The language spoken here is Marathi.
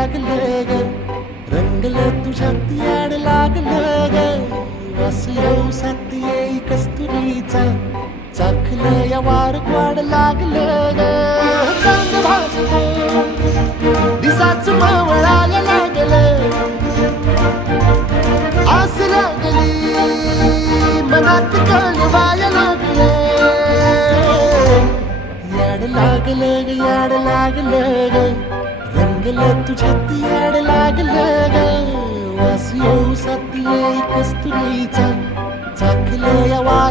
लागलं ग, रंगलं तुझ्यात याड लागलं ग. वास येऊ साथ येई कस्तुरीचा, चाखलं या वार वाढ लागलं ग. चांद भाजलं दिसाच मावळायला लागलं, आस लागली मनात कळवायला लागलं. याड लागलं ग, याड लागलं ग, रंगलं तुझ्यात याड लागलं ग. वास येऊ साथ येई कस्तुरीचा, चाखलं या वार